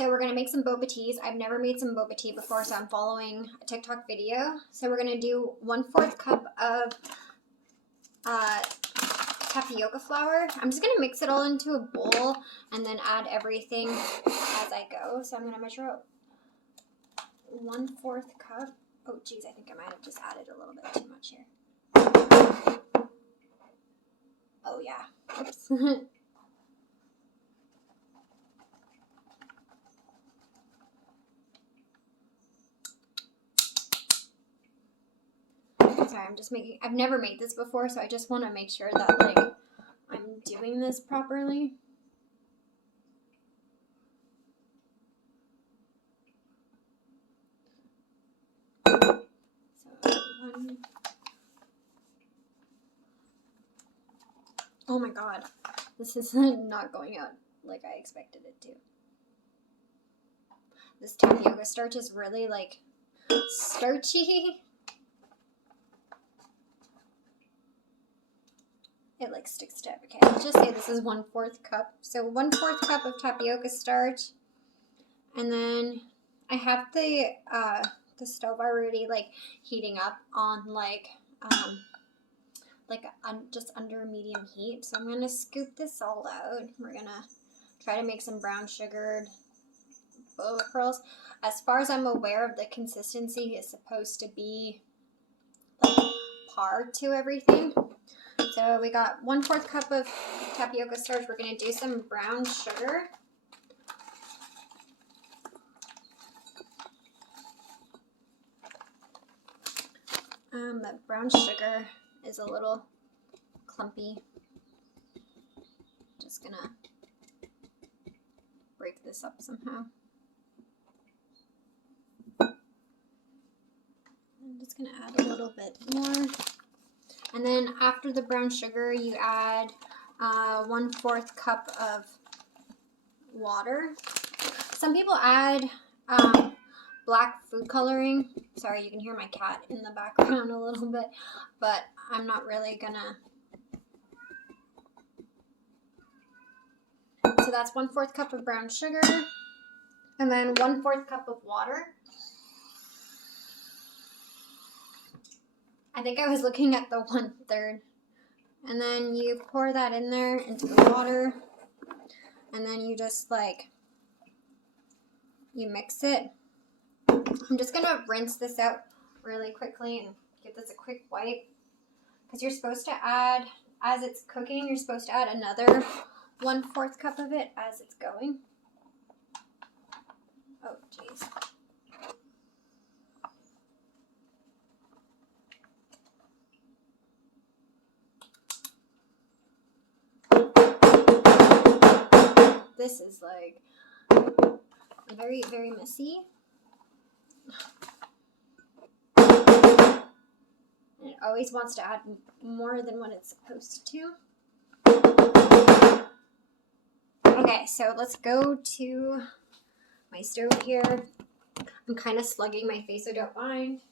So we're going to make some boba teas. I've never made some boba tea before, so I'm following a TikTok video. So we're going to do 1/4 cup of tapioca flour. I'm just going to mix it all into a bowl and then add everything as I go. So I'm going to measure out 1/4 cup. Oh geez, I think I might have just added a little bit too much here. Oh yeah, oops. Sorry, I'm just making, I've never made this before, so I just want to make sure that, like, I'm doing this properly. So, oh my god, this is not going out like I expected it to. This tapioca starch is really, like, starchy. It like sticks to it. Okay, let's just say this is 1/4 cup. So 1/4 cup of tapioca starch, and then I have the stove already like heating up on just under medium heat. So I'm gonna scoop this all out. We're gonna try to make some brown sugared boba pearls. As far as I'm aware of, the consistency is supposed to be like par to everything. So we got 1/4 cup of tapioca starch. We're going to do some brown sugar. The brown sugar is a little clumpy. Just going to break this up somehow. I'm just going to add a little bit more. And then after the brown sugar, you add 1/4 cup of water. Some people add black food coloring. Sorry, you can hear my cat in the background a little bit, but I'm not really gonna. So that's 1/4 cup of brown sugar, and then 1/4 cup of water. I think I was looking at the 1/3. And then you pour that in there into the water. And then you just you mix it. I'm just going to rinse this out really quickly and give this a quick wipe. Because you're supposed to add, as it's cooking, you're supposed to add another 1/4 cup of it as it's going. Oh, jeez. This is like very, very messy. And it always wants to add more than what it's supposed to. Okay, so let's go to my stove here. I'm kind of slugging my face, so don't mind.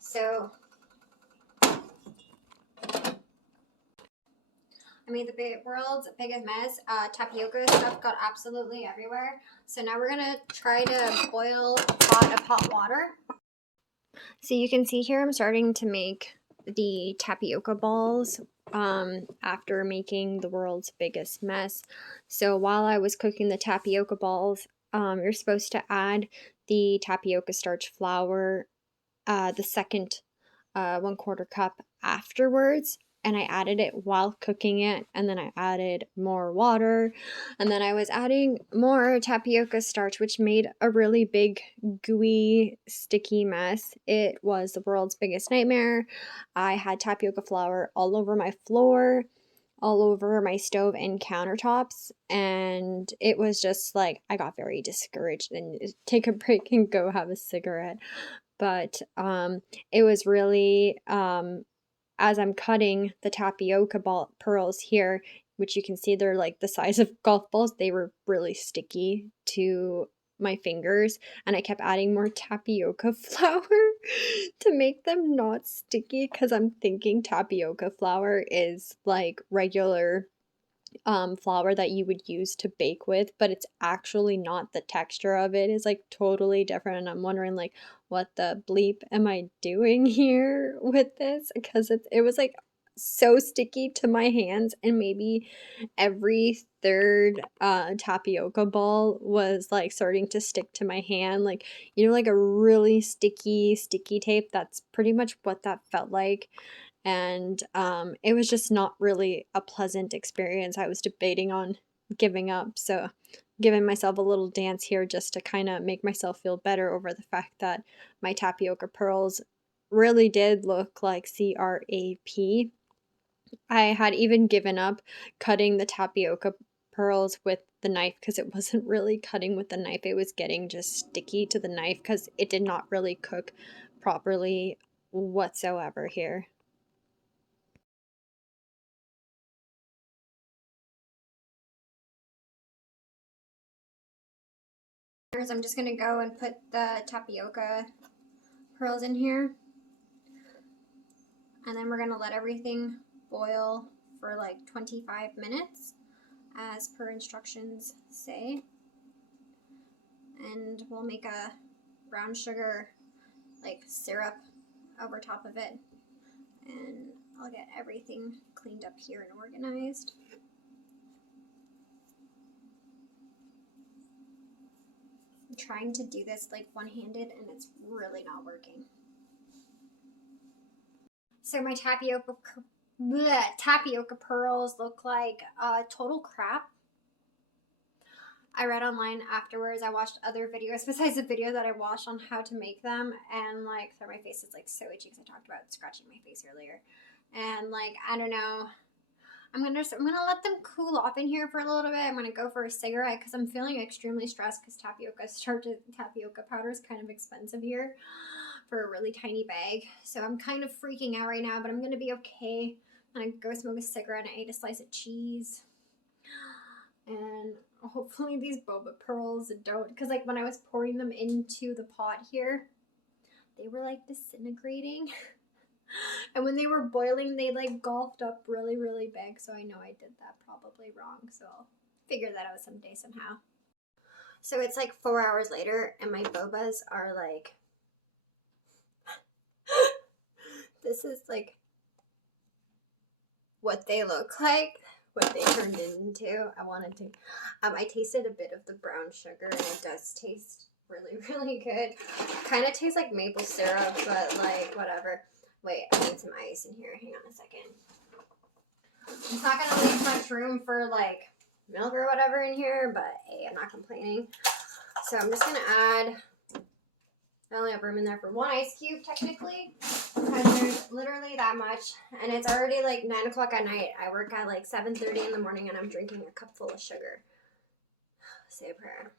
So I made the world's biggest mess. Tapioca stuff got absolutely everywhere. So now we're gonna try to boil a pot of hot water. So you can see here I'm starting to make the tapioca balls after making the world's biggest mess. So while I was cooking the tapioca balls, you're supposed to add the tapioca starch flour, the second 1/4 cup afterwards. And I added it while cooking it, and then I added more water, and then I was adding more tapioca starch, which made a really big, gooey, sticky mess. It was the world's biggest nightmare. I had tapioca flour all over my floor, all over my stove and countertops, and it was just like, I got very discouraged and take a break and go have a cigarette. But it was really, as I'm cutting the tapioca ball pearls here, which you can see they're like the size of golf balls, they were really sticky to my fingers, and I kept adding more tapioca flour to make them not sticky, because I'm thinking tapioca flour is like regular flour that you would use to bake with, but it's actually not. The texture of it is like totally different, and I'm wondering like what the bleep am I doing here with this, because it was like so sticky to my hands, and maybe every third tapioca ball was like starting to stick to my hand, like, you know, like a really sticky tape. That's pretty much what that felt like. And it was just not really a pleasant experience. I was debating on giving up, so giving myself a little dance here just to kind of make myself feel better over the fact that my tapioca pearls really did look like CRAP. I had even given up cutting the tapioca pearls with the knife because it wasn't really cutting with the knife. It was getting just sticky to the knife because it did not really cook properly whatsoever here. I'm just gonna go and put the tapioca pearls in here, and then we're gonna let everything boil for like 25 minutes as per instructions say, and we'll make a brown sugar like syrup over top of it, and I'll get everything cleaned up here and organized. I'm trying to do this like one-handed and it's really not working. So my tapioca pearls look like total crap. I read online afterwards, I watched other videos besides the video that I watched on how to make them, and like, so my face is like so itchy because I talked about scratching my face earlier. And like, I don't know, I'm gonna let them cool off in here for a little bit. I'm gonna go for a cigarette because I'm feeling extremely stressed because tapioca powder is kind of expensive here for a really tiny bag. So I'm kind of freaking out right now, but I'm gonna be okay. I'm gonna go smoke a cigarette and I ate a slice of cheese. And hopefully these boba pearls don't, because like when I was pouring them into the pot here, they were like disintegrating. And when they were boiling, they like golfed up really, really big. So I know I did that probably wrong. So I'll figure that out someday somehow. So it's like 4 hours later and my bobas are like, this is like what they look like, what they turned into. I tasted a bit of the brown sugar and it does taste really, really good. Kind of tastes like maple syrup, but like whatever. Wait, I need some ice in here. Hang on a second. It's not going to leave much room for like milk or whatever in here, but hey, I'm not complaining. So I'm just going to add, I only have room in there for 1 ice cube technically, because there's literally that much. And it's already like 9 o'clock at night. I work at like 7:30 in the morning and I'm drinking a cup full of sugar. Say a prayer.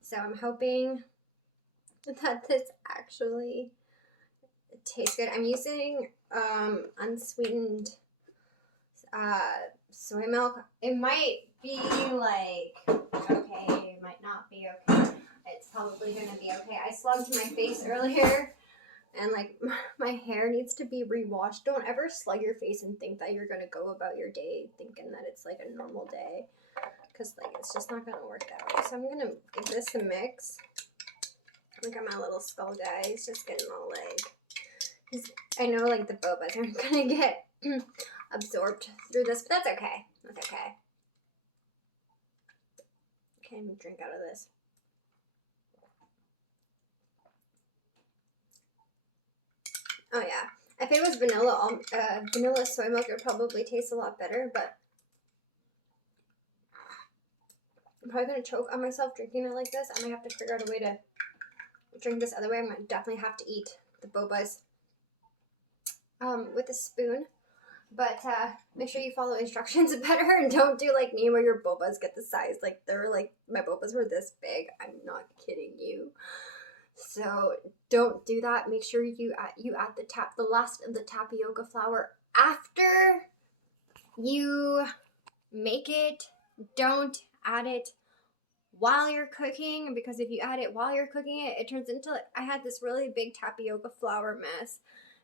So I'm hoping that this actually tastes good. I'm using unsweetened soy milk. It might be like okay, it might not be okay. It's probably gonna be okay. I slugged my face earlier and like my hair needs to be re-washed. Don't ever slug your face and think that you're gonna go about your day thinking that it's like a normal day, because like it's just not gonna work out. So I'm gonna give this a mix. Look at my little skull guy. He's just getting all like, I know like the bobas aren't gonna get absorbed through this, but that's okay. That's okay. Okay, I'm gonna drink out of this. Oh yeah, if it was vanilla soy milk, it would probably taste a lot better, but I'm probably gonna choke on myself drinking it like this. I might have to figure out a way to drink this other way. I'm gonna definitely have to eat the bobas with a spoon. But make sure you follow instructions better and don't do like me where your bobas get the size. Like they're like, my bobas were this big. I'm not kidding you. So don't do that. Make sure you add the last of the tapioca flour after you make it. Don't add it while you're cooking, because if you add it while you're cooking it, it turns into, I had this really big tapioca flour mess.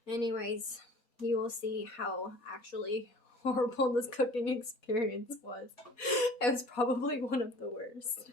Anyways, you will see how actually horrible this cooking experience was. It was probably one of the worst.